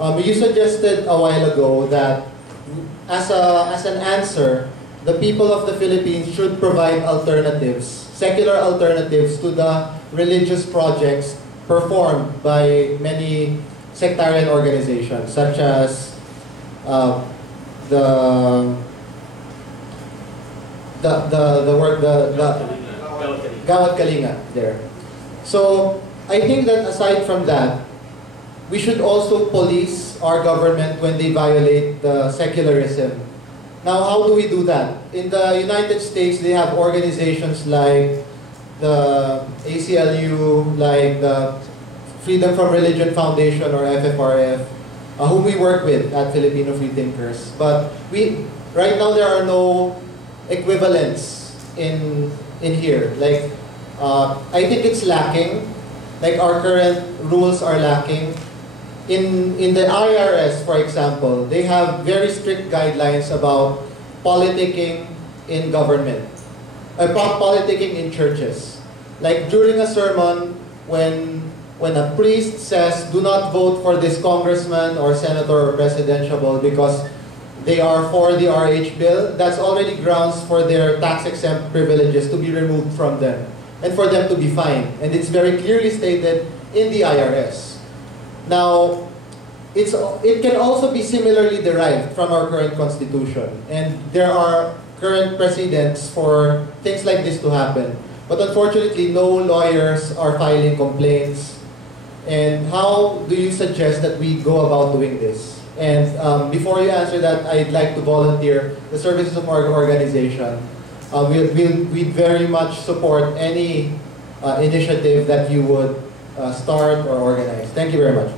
You suggested a while ago that as an answer, the people of the Philippines should provide alternatives, secular alternatives to the religious projects performed by many sectarian organizations, such as the Gawad Kalinga there. So I think that aside from that, we should also police our government when they violate the secularism. Now, how do we do that? In the United States, they have organizations like the ACLU, like the Freedom from Religion Foundation or FFRF, whom we work with at Filipino Freethinkers. But right now there are no equivalents in here. Like, I think it's lacking. Like, our current rules are lacking. In the IRS, for example, they have very strict guidelines about politicking in government, politicking in churches. Like, during a sermon, when a priest says, do not vote for this congressman or senator or presidential because they are for the RH bill, that's already grounds for their tax-exempt privileges to be removed from them and for them to be fined. And it's very clearly stated in the IRS. Now, it can also be similarly derived from our current constitution. And there are current precedents for things like this to happen. But unfortunately, no lawyers are filing complaints. And how do you suggest that we go about doing this? And before you answer that, I'd like to volunteer the services of our organization. We'd very much support any initiative that you would start or organize. Thank you very much.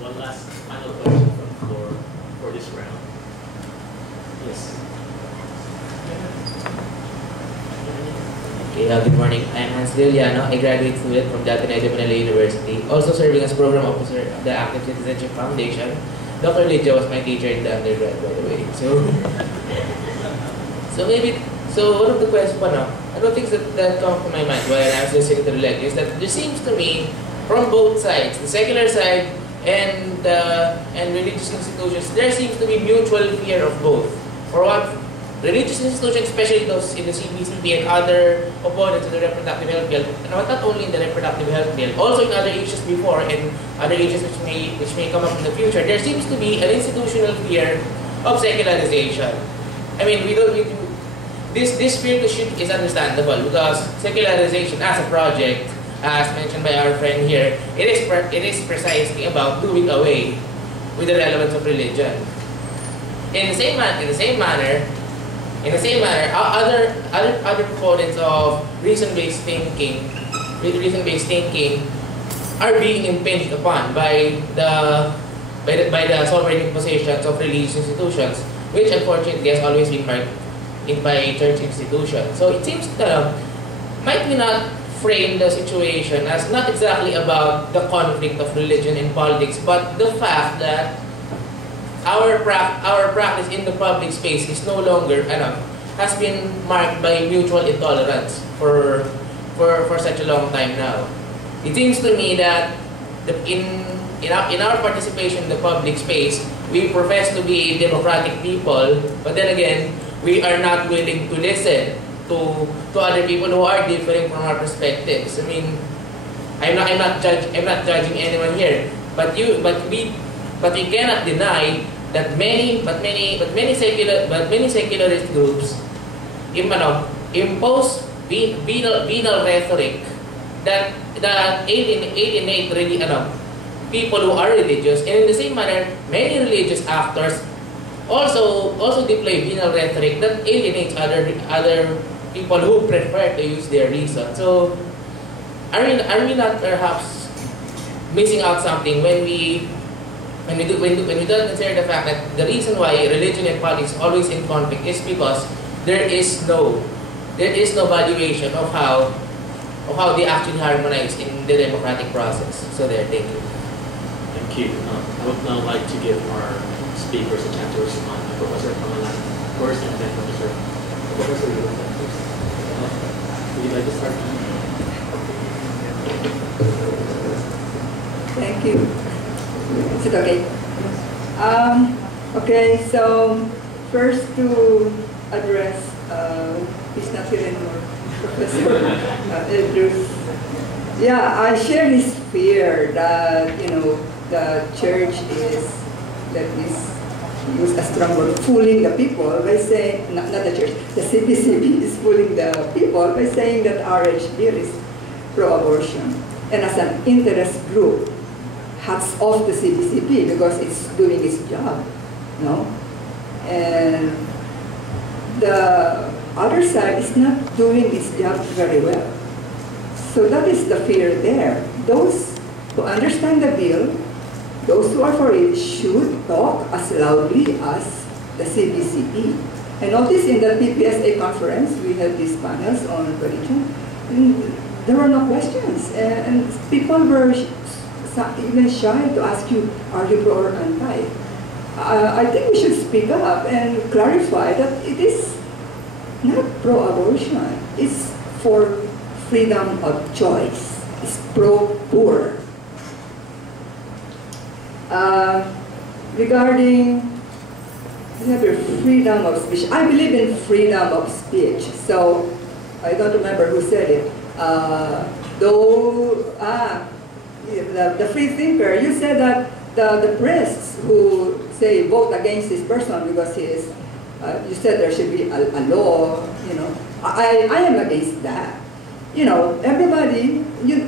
One last final question from the floor for this round. Yes. Okay, good morning. I'm Lydia N, a graduate student from the Ateneo de Manila University, also serving as program officer of the Active Citizenship Foundation. Dr. Lydia was my teacher in the undergrad, by the way. So one of the questions, one of the things that come to my mind while I was listening to the lecture is that there seems to me, from both sides, the secular side and religious institutions, there seems to be mutual fear of both. For what? Religious institutions, especially those in the CBCP and other opponents of the reproductive health bill, and not only in the reproductive health bill, also in other issues before and other issues which may come up in the future, there seems to be an institutional fear of secularization. I mean, we don't need to. This fear is understandable because secularization as a project, as mentioned by our friend here, it is precisely about doing away with the relevance of religion. In the same manner, other proponents of reason-based thinking are being impinged upon by the sovereign positions of religious institutions, which unfortunately has always been marked by church institutions. So it seems that might we not frame the situation as not exactly about the conflict of religion and politics, but the fact that our practice in the public space is no longer has been marked by mutual intolerance for such a long time now. It seems to me that in our participation in the public space, we profess to be democratic people, but then again, we are not willing to listen to other people who are differing from our perspectives. I mean, I'm not judging anyone here, but we cannot deny that many secularist groups impose venal rhetoric that alienate really people who are religious, and in the same manner, many religious actors also deploy venal rhetoric that alienates other people who prefer to use their reason. So, are we not perhaps missing out something when we don't consider the fact that the reason why religion and politics are always in conflict is because there is no valuation of how they actually harmonize in the democratic process. So there, thank you. Thank you. I would now like to give our speakers a chance to respond. Professor Pangalangan first, and then Professor you go first. Would you like to start? Thank you. Is it okay? Okay, so first to address, he's not here anymore, Professor Andrews. Yeah, I share his fear that, the church is, let me use a strong word, fooling the people by saying, not the church, the CPCB is fooling the people by saying that RH here is pro-abortion. And as an interest group, hats off to CPCB because it's doing its job, And the other side is not doing its job very well. So that is the fear there. Those who understand the bill, those who are for it, should talk as loudly as the CPCB. I noticed in the PPSA conference, we had these panels on religion, and there were no questions. And people were even shy to ask you, are you pro or anti? I think we should speak up and clarify that it is not pro-abortion. It's for freedom of choice. It's pro-poor. Regarding freedom of speech, I believe in freedom of speech. So I don't remember who said it. The free thinker, you said that the priests who say vote against this person because he is, you said there should be a law, I am against that. Everybody,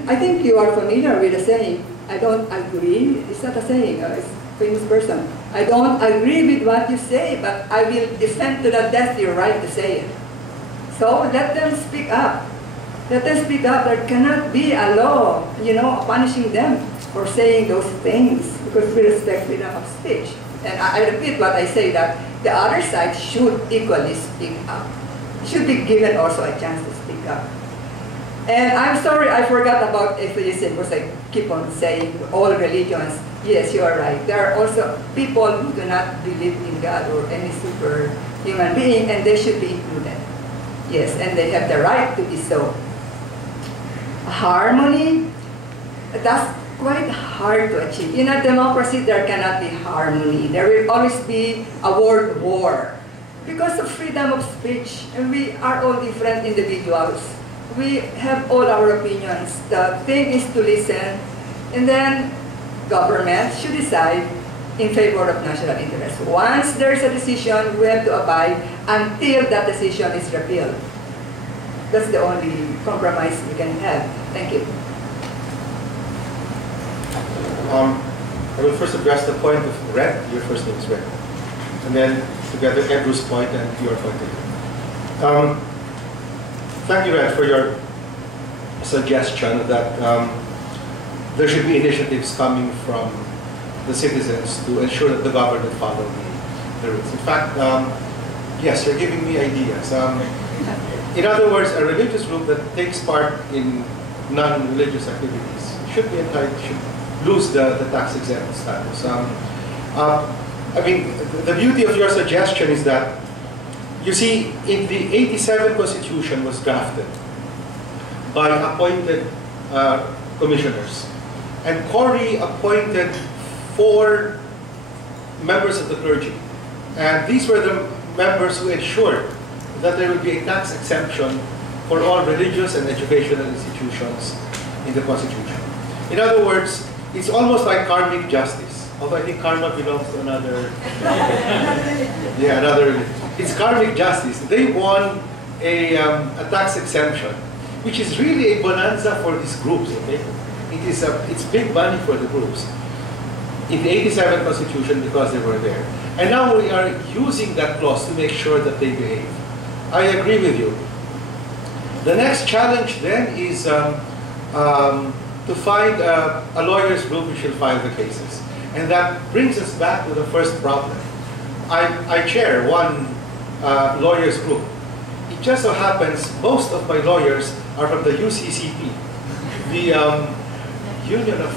I think you are familiar with the saying, I don't agree, it's not a saying, it's a famous person. I don't agree with what you say, but I will defend to the death your right to say it. So let them speak up. Let them speak up. There cannot be a law, punishing them for saying those things because we respect freedom of speech. And I repeat what I say, that the other side should equally speak up. Should be given also a chance to speak up. And I'm sorry I forgot about atheism because I keep on saying all religions. Yes, you are right. There are also people who do not believe in God or any superhuman being, and they should be included. Yes, and they have the right to be so. Harmony, that's quite hard to achieve. In a democracy, there cannot be harmony. There will always be a world war because of freedom of speech. And we are all different individuals. We have all our opinions. The thing is to listen, and then government should decide in favor of national interest. Once there's a decision, we have to abide until that decision is repealed. That's the only compromise we can have. Thank you. I will first address the point of Red. Your first name is Red. And then together Andrew's point and your point again. Thank you, Red, for your suggestion that there should be initiatives coming from the citizens to ensure that the government follow the rules. In fact, yes, you're giving me ideas. In other words, a religious group that takes part in non-religious activities should be entitled, should lose the tax-exempt status. I mean, the beauty of your suggestion is that, you see, in the 87 Constitution was drafted by appointed commissioners. And Cory appointed 4 members of the clergy. And these were the members who ensured that there would be a tax exemption for all religious and educational institutions in the Constitution. In other words, it's almost like karmic justice. Although I think karma belongs to another, another. It's karmic justice. They won a tax exemption, which is really a bonanza for these groups. Okay, it's big money for the groups in the 87 Constitution because they were there. And now we are using that clause to make sure that they behave. I agree with you. The next challenge then is to find a lawyer's group which will file the cases. And that brings us back to the first problem. I chair one lawyers group. It just so happens most of my lawyers are from the UCCP, the Union of,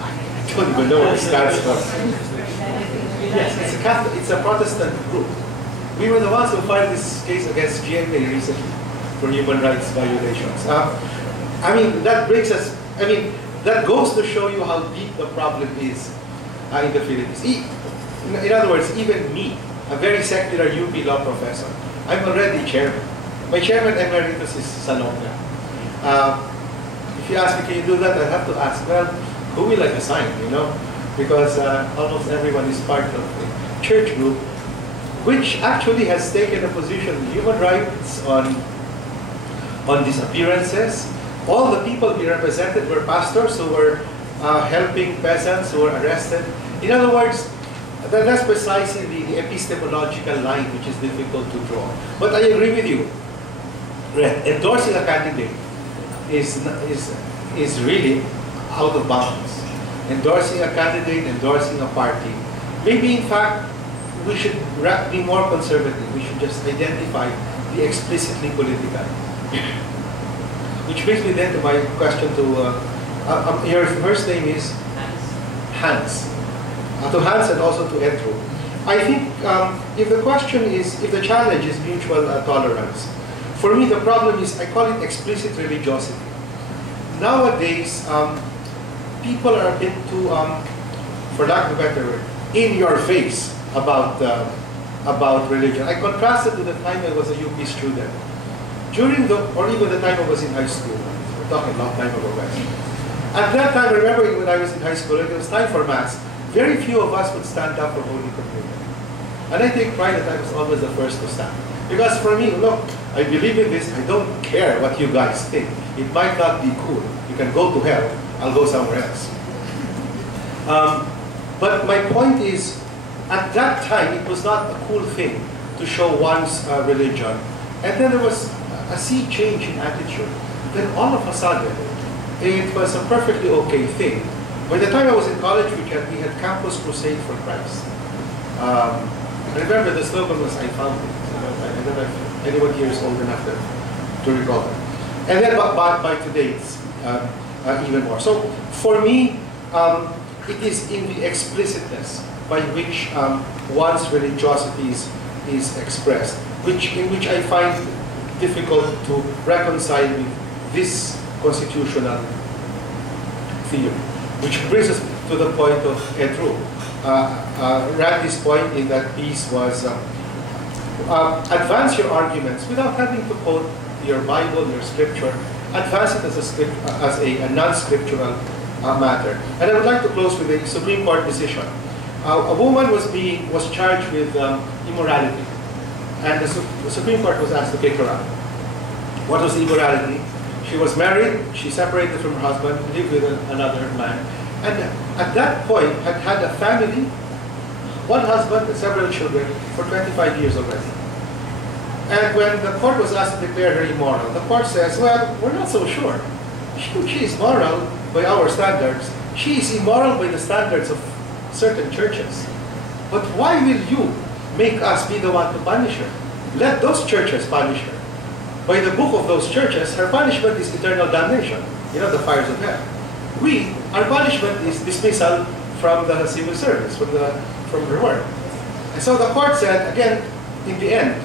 I don't even know what it stands for. Yes, it's a Protestant group. We were the ones who filed this case against GMA recently for human rights violations. I mean, that brings us, I mean, That goes to show you how deep the problem is in the Philippines. In other words, even me, a very secular UP law professor, I'm already chairman. My chairman emeritus is Salonga. If you ask me, can you do that? I have to ask, well, who will I assign, you know? Because almost everyone is part of a church group, which actually has taken a position on human rights, on disappearances. All the people we represented were pastors who were helping peasants who were arrested. In other words, that's precisely the epistemological line which is difficult to draw. But I agree with you. Endorsing a candidate is really out of bounds. Endorsing a candidate, endorsing a party. Maybe in fact, we should be more conservative. We should just identify the explicitly political. Which brings me then to my question to, your first name is? Hans. To Hans and also to Andrew. I think if the question is, if the challenge is mutual tolerance, for me the problem is, I call it explicit religiosity. Nowadays, people are a bit too, for lack of a better word, in your face about religion. I contrasted to the time I was a UP student. During or even the time I was in high school. We're talking a long time ago, guys. At that time, I remember when I was in high school, it was time for Mass. Very few of us would stand up for Holy Communion. And I take pride that I was always the first to stand. Because for me, look, I believe in this, I don't care what you guys think. It might not be cool. You can go to hell, I'll go somewhere else. But my point is, at that time, it was not a cool thing to show one's religion. And then there was a sea change in attitude. Then all of a sudden, it was a perfectly okay thing. By the time I was in college, we had Campus Crusade for Christ. I remember the slogan was, I found it. I don't know if anyone here is old enough to recall that. And then by today, it's even more. So for me, it is in the explicitness by which one's religiosity is expressed, in which I find difficult to reconcile with this constitutional theory. Which brings us to the point of Andrew. Randy's point in that piece was advance your arguments without having to quote your Bible, your scripture. Advance it as a non-scriptural matter. And I would like to close with a Supreme Court decision. A woman was charged with immorality, and the Supreme Court was asked to kick her out. What was the immorality? She was married, she separated from her husband, lived with another man, and at that point had a family, one husband and several children for 25 years already. And when the court was asked to declare her immoral, the court says, well, we're not so sure. She is moral by our standards. She is immoral by the standards of certain churches. But why will you make us be the one to punish her? Let those churches punish her. By the book of those churches, her punishment is eternal damnation. You know, the fires of hell. Our punishment is dismissal from the civil service, from her work. And so the court said, again, in the end,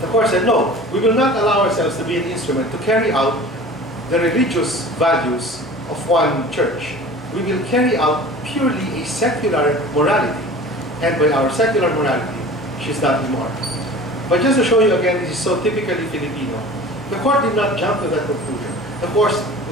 the court said, no, we will not allow ourselves to be an instrument to carry out the religious values of one church. We will carry out purely a secular morality. And by our secular morality, she's not immoral. But just to show you again, this is so typically Filipino, the court did not jump to that conclusion. The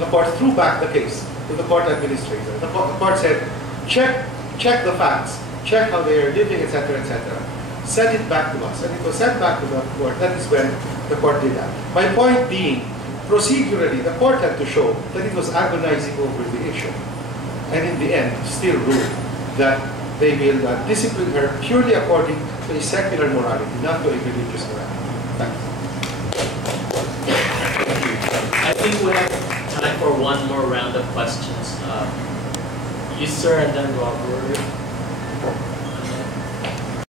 court threw back the case to the court administrator. The court said, check the facts, check how they are living, etc., etc. Send it back to us. And it was sent back to the court. That is when the court did that. My point being, procedurally, the court had to show that it was agonizing over the issue. And in the end, still ruled that they will discipline her purely according to a secular morality, not to a religious morality. Thank you. I think we have time for one more round of questions. You, sir, and then Robert.